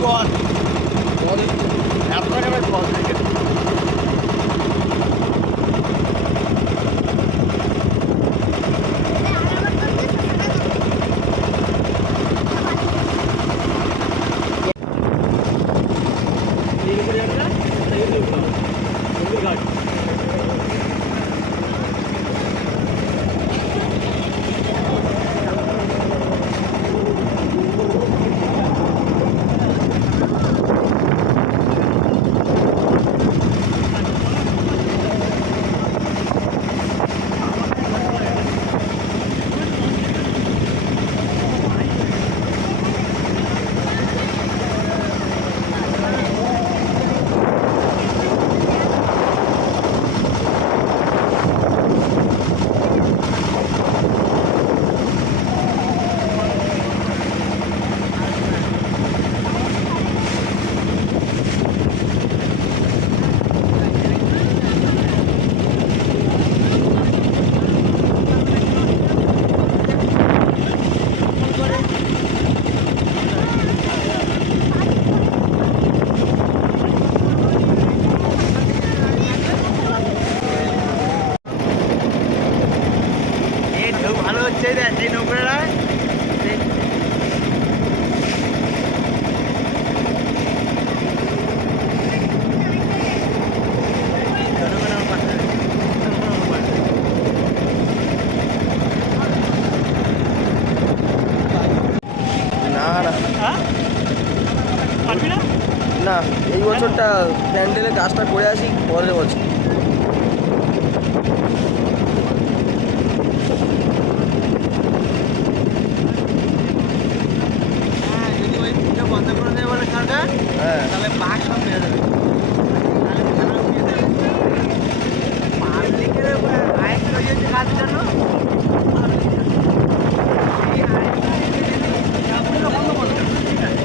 জল এত টাকা জল থেকে ভালো হচ্ছে এই নৌকাটা না এই বছরটা প্যান্ডেলের কাজটা করে আসি পরের বছর। যদি ওই পুজো বন্ধ করে দেবে বলে কারণটা হ্যাঁ তাহলে বাঘ সব মেরে দেবে পাবলিকের আইন রয়েছে কাজ জন্য বন্ধ করতে ঠিক আছে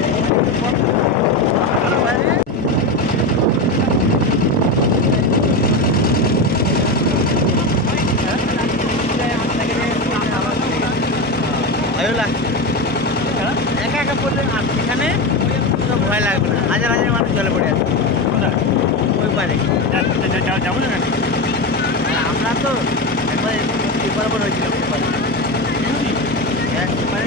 ভালো লাগছে একা একা পড়লে আর সেখানে কোনো ভয় লাগবে না হাজার হাজার মানুষ জলে পড়ে আছে ওই পারে যাবো না আমরা তো একবার এরকম পেপার ওপর হয়েছিলাম পেপারে হ্যাঁ পেপারে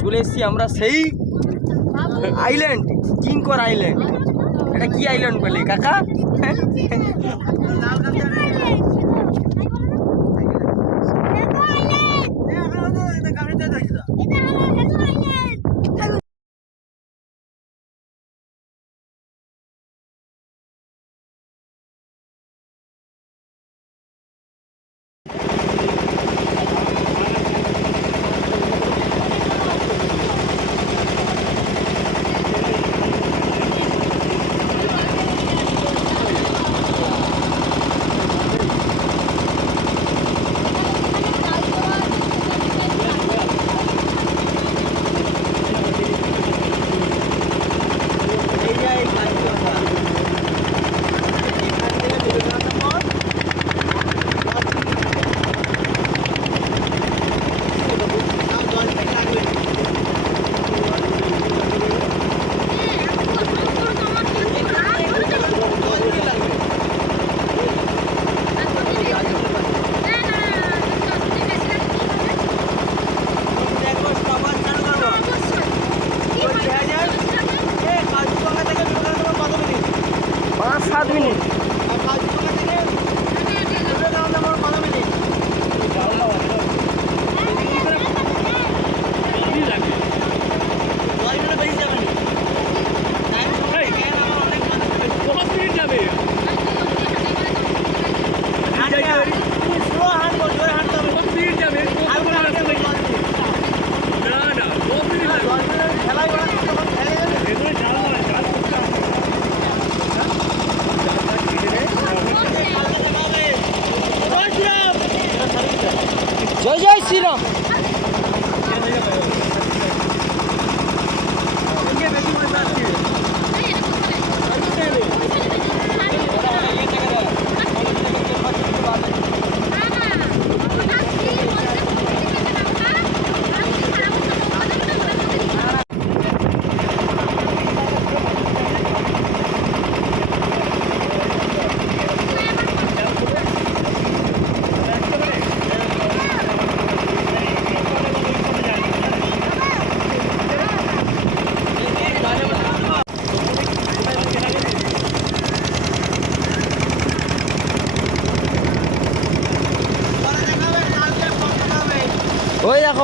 চলে এসছি আমরা সেই আইল্যান্ড কিঙ্কর আইল্যান্ড। এটা কি আইল্যান্ড বলে কাকা?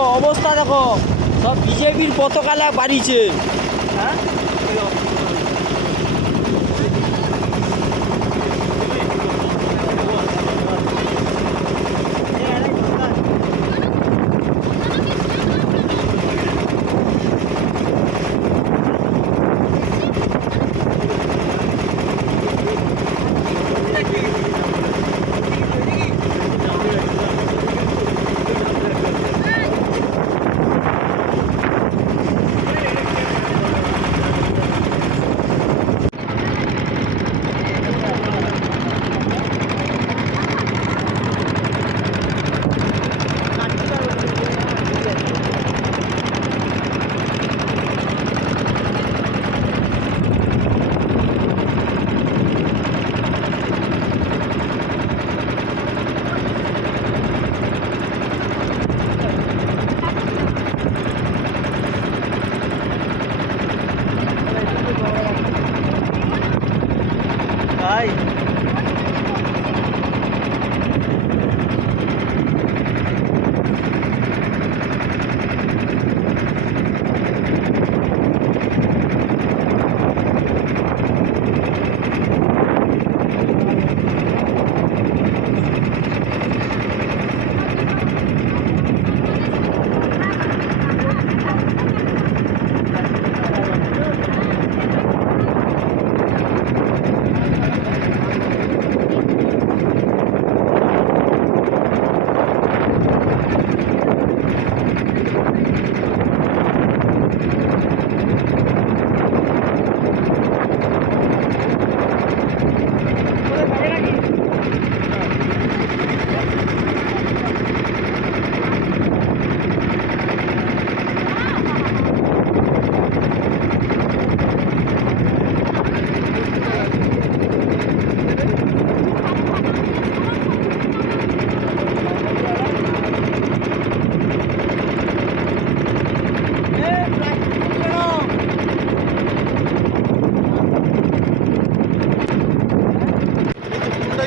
দেখো অবস্থা দেখো, সব বিজেপির পতাকা বাড়িছে। হ্যাঁ ভাই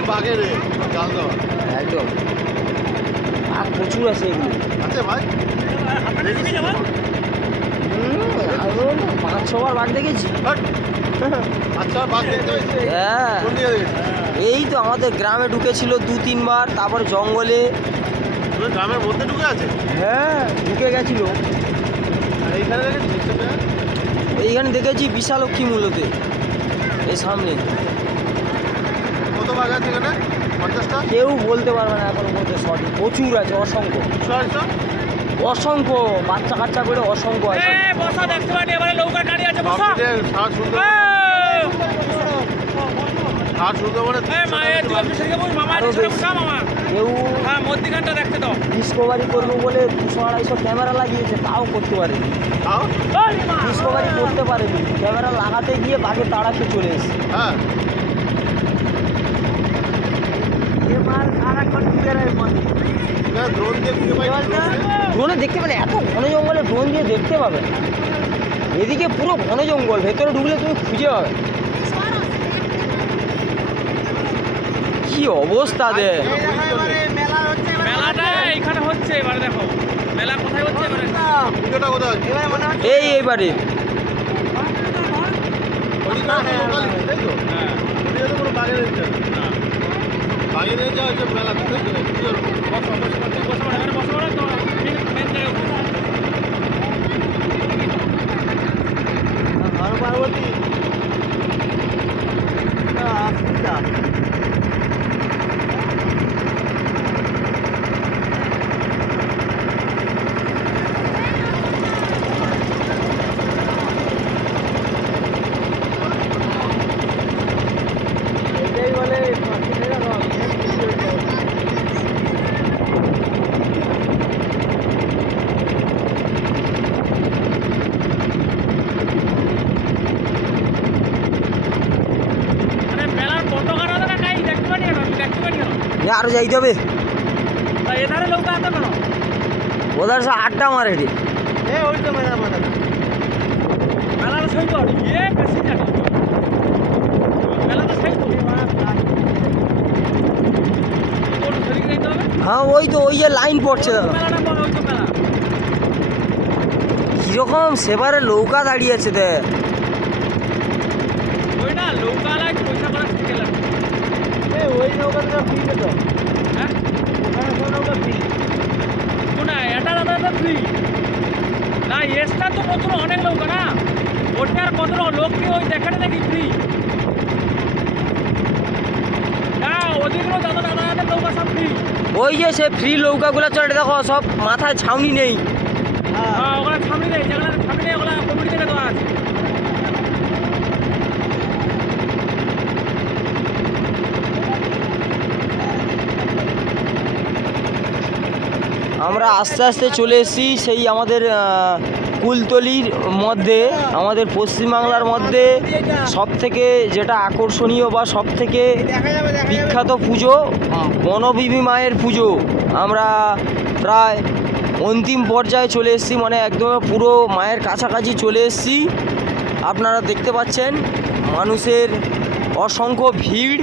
বাঘের জাল দেওয়া একদম আর প্রচুর আছে এগুলো। আছে ভাই, আরো 5-6বার বাঘ দেখেছি। আচ্ছা বাঘ দেখতে হয়েছে? হ্যাঁ কোন দিকে দেখেছিস? এই তো আমাদের গ্রামে ঢুকেছিল 2-3 বার, তারপর জঙ্গলে। তোর গ্রামের মধ্যে ঢুকে আছে? হ্যাঁ ঢুকে গেছিল। আর এইখানে দেখেছিস সেটা? এইখানে দেখেছি বিশালক্ষী মূলতে, এই সামনে। কত বাঘ আছে এখানে? 50টা? কেউ বলতে পারবে না এখন বলতে, সঠিক প্রচুর আছে, অসংখ্য ছয়শো? অসংখ্য, বাচ্চা কাচ্চা করে অসংখ্য আছে। বসা দেখতে পারি এবারে নৌকার গাড়ি আছে বসা বাপরে, ষাট সুন্দর ষাট সুন্দর মানে মায়ের দিকে পিছনে যাবো মামা আরো পিছনে বেশি। বসা মামা কেউ হ্যাঁ মধ্যিখানটা দেখতে দাও ডিসকভারি করবো বলে 200-250 ক্যামেরা লাগিয়েছে, তাও করতে পারেনি। তাও? ডিসকভারি করতে পারেনি, ক্যামেরা লাগাতে গিয়ে বাঘে তাড়া খেয়ে চলে এসেছে। হ্যাঁ ড্রোন দিয়ে খুঁজে পাই ড্রোনে দেখতে পেলে, এত ঘন জঙ্গলে ড্রোন দিয়ে দেখতে পাবে। এদিকে পুরো ঘন জঙ্গল, ভেতরে ঢুকলে তুমি খুঁজে পাবে। কি অবস্থা দে। মেলাটা এইখানে হচ্ছে এবারে দেখো মেলা কোথায় হচ্ছে এবারে পুজোটা কোথায়? এইবারে ওদিকে তো locality, তাই তো? হ্যাঁ ওদিকে তো কোনো বাঘের ইচ্ছে নেই। বাঘের ইচ্ছে হচ্ছে মেলাতে, তাই তো? পুজোর পার্বতী এটাই বলে আরো যাইতে হবে, এধারে লোক আছে কেন ওদের সব আড্ডা মারে রে। ওই তো মেলা মেলাটা সই কর বেশি জানি মেলাটা সই কর হ্যাঁ ওই তো, ওই যে লাইন পড়ছে দাদা। মেলাটা বড় ওই তো মেলা কিরকম সেবারে নৌকা দাঁড়িয়ে আছে দেখ। ওই না লোকালয় পয়সা করা শিখে গেলাম। ওই নৌকাটা ফ্রিতে তো, হ্যাঁ ওখানে কোনো নৌকা ফ্রি। কোনা এটা দাদা ফ্রি না, এসটা তো নতুন অনেক নৌকা না, ওটার কত লোক কি ওই দেখাটা দেখি ফ্রি না, ওদিকেও দাদা দাদাদের নৌকা সব ফ্রি। ওই যে সে ফ্রি নৌকাগুলো চলে দেখো, সব মাথায় ছাউনি নেই। হ্যাঁ ওগুলো সামনে নেই, যেগুলো সামনে নেই ওগুলো কমিটি থেকে দেওয়া আছে। আমরা আস্তে আস্তে চলে এসেছি সেই আমাদের কুলতলির মধ্যে, আমাদের পশ্চিমবাংলার মধ্যে সবথেকে যেটা আকর্ষণীয় বা সবথেকে দেখা যাবে বিখ্যাত পুজো বনবিবি মায়ের পুজো। আমরা প্রায় অন্তিম পর্যায়ে চলে এসেছি, মানে একদম পুরো মায়ের কাছাকাছি চলে এসেছি। আপনারা দেখতে পাচ্ছেন মানুষের অসংখ্য ভিড়,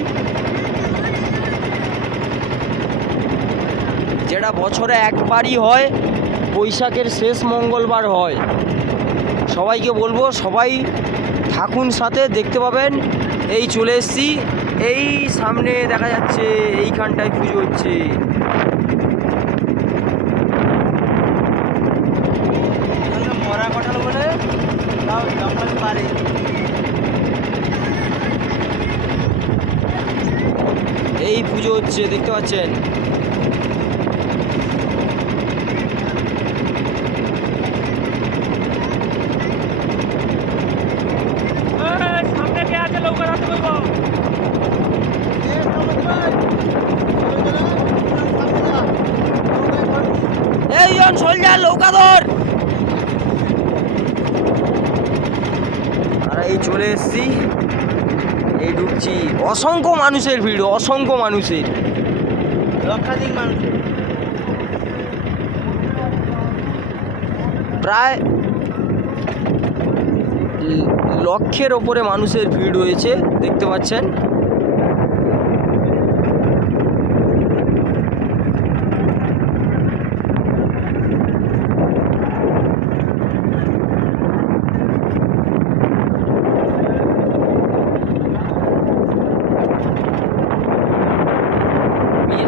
যেটা বছরে একবারই হয়, বৈশাখের শেষ মঙ্গলবার হয়। সবাইকে বলবো সবাই থাকুন সাথে, দেখতে পাবেন। এই চলে এসেছি, এই সামনে দেখা যাচ্ছে এইখানটায় পুজো হচ্ছে। মরা কাঁঠাল বলে তাও জঙ্গল পারে। এই পুজো হচ্ছে, দেখতে পাচ্ছেন। সামনে কে আছে নৌকা রাখতে বলবো। এই জন সোলজার নৌকা ধর। আর এই চলে এসছি, এই ঢুকছি। অসংখ্য মানুষের ভিড়, অসংখ্য মানুষের। লক্ষাধিক মানুষ। প্রায় লক্ষের ওপরে মানুষের ভিড় রয়েছে, দেখতে পাচ্ছেন।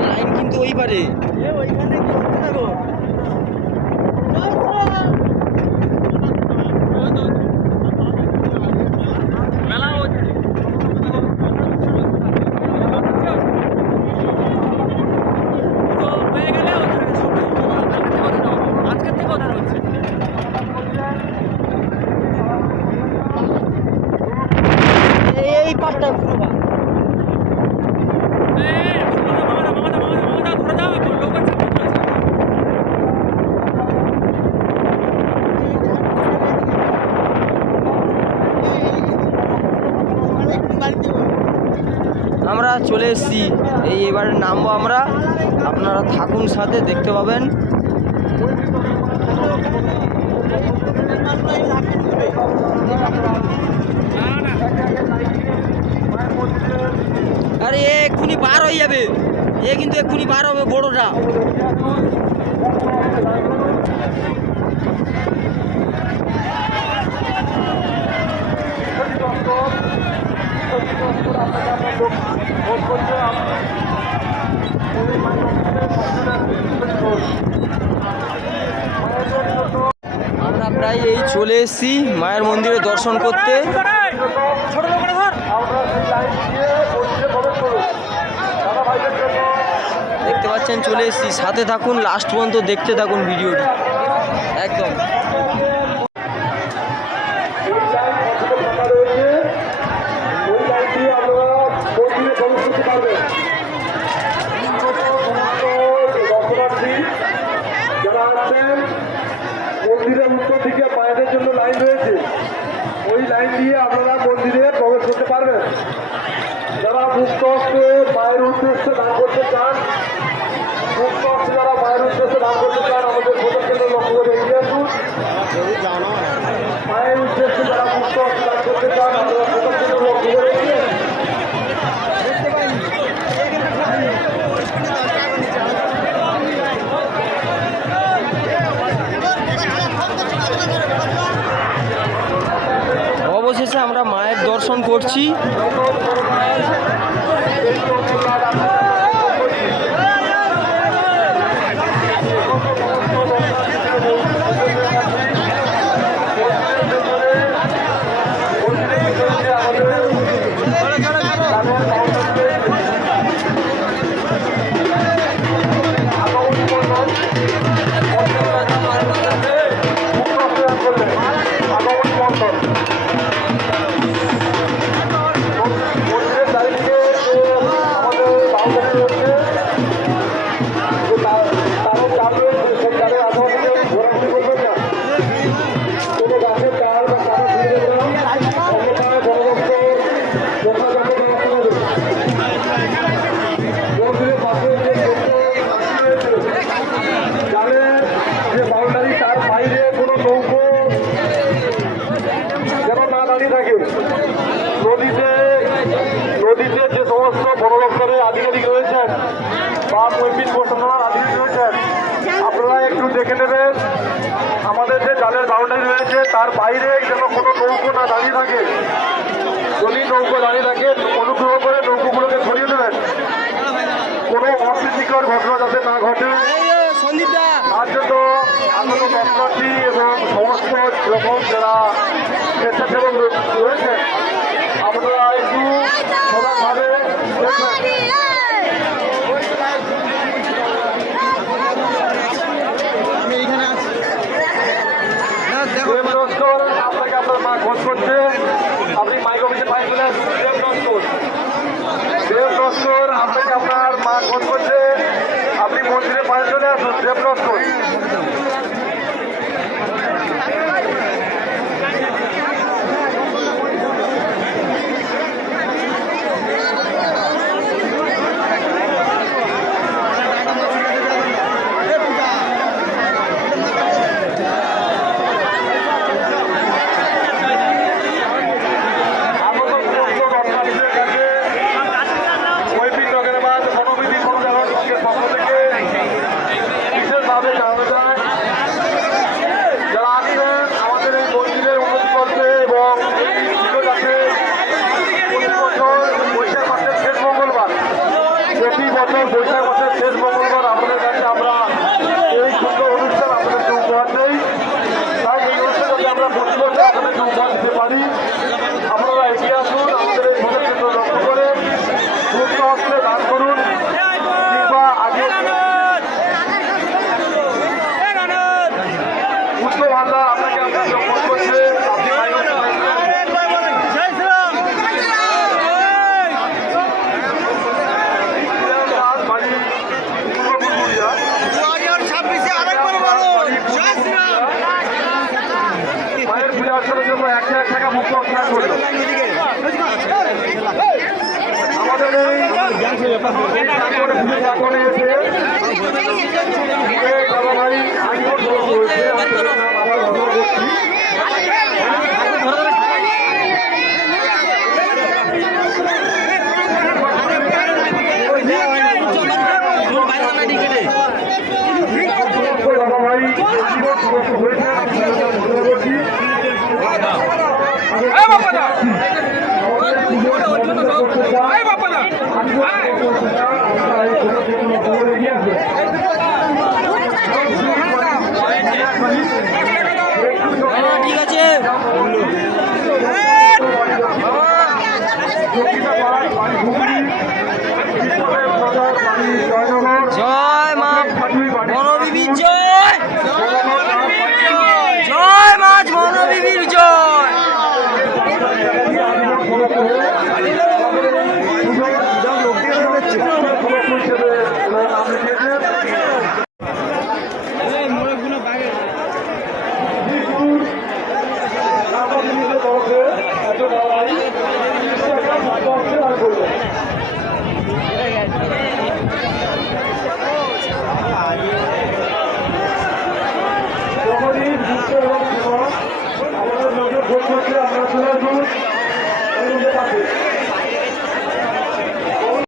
লাইন কিন্তু ওই পারে। ওইখানে কি হচ্ছে না গো? মেলা হচ্ছে তো হয়ে গেলে আজকের থেকে ওঠানো হচ্ছে। এই পাটটা পুরো বা। আমরা চলে এসেছি, এই এবারে নামবো আমরা। আপনারা থাকুন সাথে, দেখতে পাবেন। আরে এক্ষুনি পার হয়ে যাবে, এ কিন্তু এক্ষুনি পার হবে বড়টা। আমরা প্রায় এই চলে এসেছি মায়ের মন্দিরে দর্শন করতে। ছোট লোকটা ধর। দেখতে পাচ্ছেন চলে এসেছি, সাথে থাকুন, লাস্ট পর্যন্ত দেখতে থাকুন ভিডিওটি একদম। মন্দিরের উত্তর দিকে মায়েদের জন্য লাইন রয়েছে, ওই লাইন দিয়ে আপনারা মন্দিরে প্রবেশ করতে পারবেন। যারা মুক্ত হস্তে মায়ের উদ্দেশ্যে দান করতে চান, মুক্ত হস্তে যারা মায়ের উদ্দেশ্যে দান করতে চান, আমাদের ভোটের জন্য লক্ষ্য করে এগিয়ে আসুন। মায়ের উদ্দেশ্যে যারা মুক্ত হস্তে দান করতে চান, আমাদের ভোটের জন্য লক্ষ্য করে এগিয়ে আসুন। দেখতে পাইনি করছি। নদীতে যে সমস্ত বন দপ্তরের আধিকারিক রয়েছেন বা মৈপিন প্রশাসনের আধিকারিক রয়েছেন, আপনারা একটু দেখে নেবেন আমাদের যে জালের বাউন্ডারি রয়েছে তার বাইরে যেন কোনো নৌকো না দাঁড়িয়ে থাকে। যদি নৌকো দাঁড়িয়ে থাকে অনুগ্রহ করে নৌকোগুলোকে সরিয়ে দেবেন, কোনো অপ্রীতিকর ঘটনা যাতে না ঘটে তার জন্য আন্দোলন দপ্তরটি এবং সমস্ত রকম যারা স্বেচ্ছাসেবক রয়েছেন আপনারা একটু সমানভাবে আপনাকে আপনার মা খোঁজ করছে, আপনি মাইক অফিসে পাই চলে আসুন। দেব নস্কর আপনাকে আপনার মা খোঁজ করছে, আপনি মন্দিরে পায়ে চলে আসুন। দেব নস্কর বৈশাখ মাসের শেষ মঙ্গলবার আপনাদের কাছে আমরা এই সুন্দর অনুষ্ঠান আপনাদেরকে উপহার দেই। তাই এই অনুষ্ঠানে যাতে আমরা প্রতি বছর আপনাদেরকে উপহার দিতে পারি, আপনারা এগিয়ে আসুন, আমাদের এই ভোটের জন্য লক্ষ্য করে মুক্ত হস্তে দান করুন কিংবা আগে উচ্চ ভান্ডার আপনাকে আপনাকে ফোন করছে, আপনি জন্য 1,000 টাকা মুক্ত অর্থাৎ করলো। আমাদের এই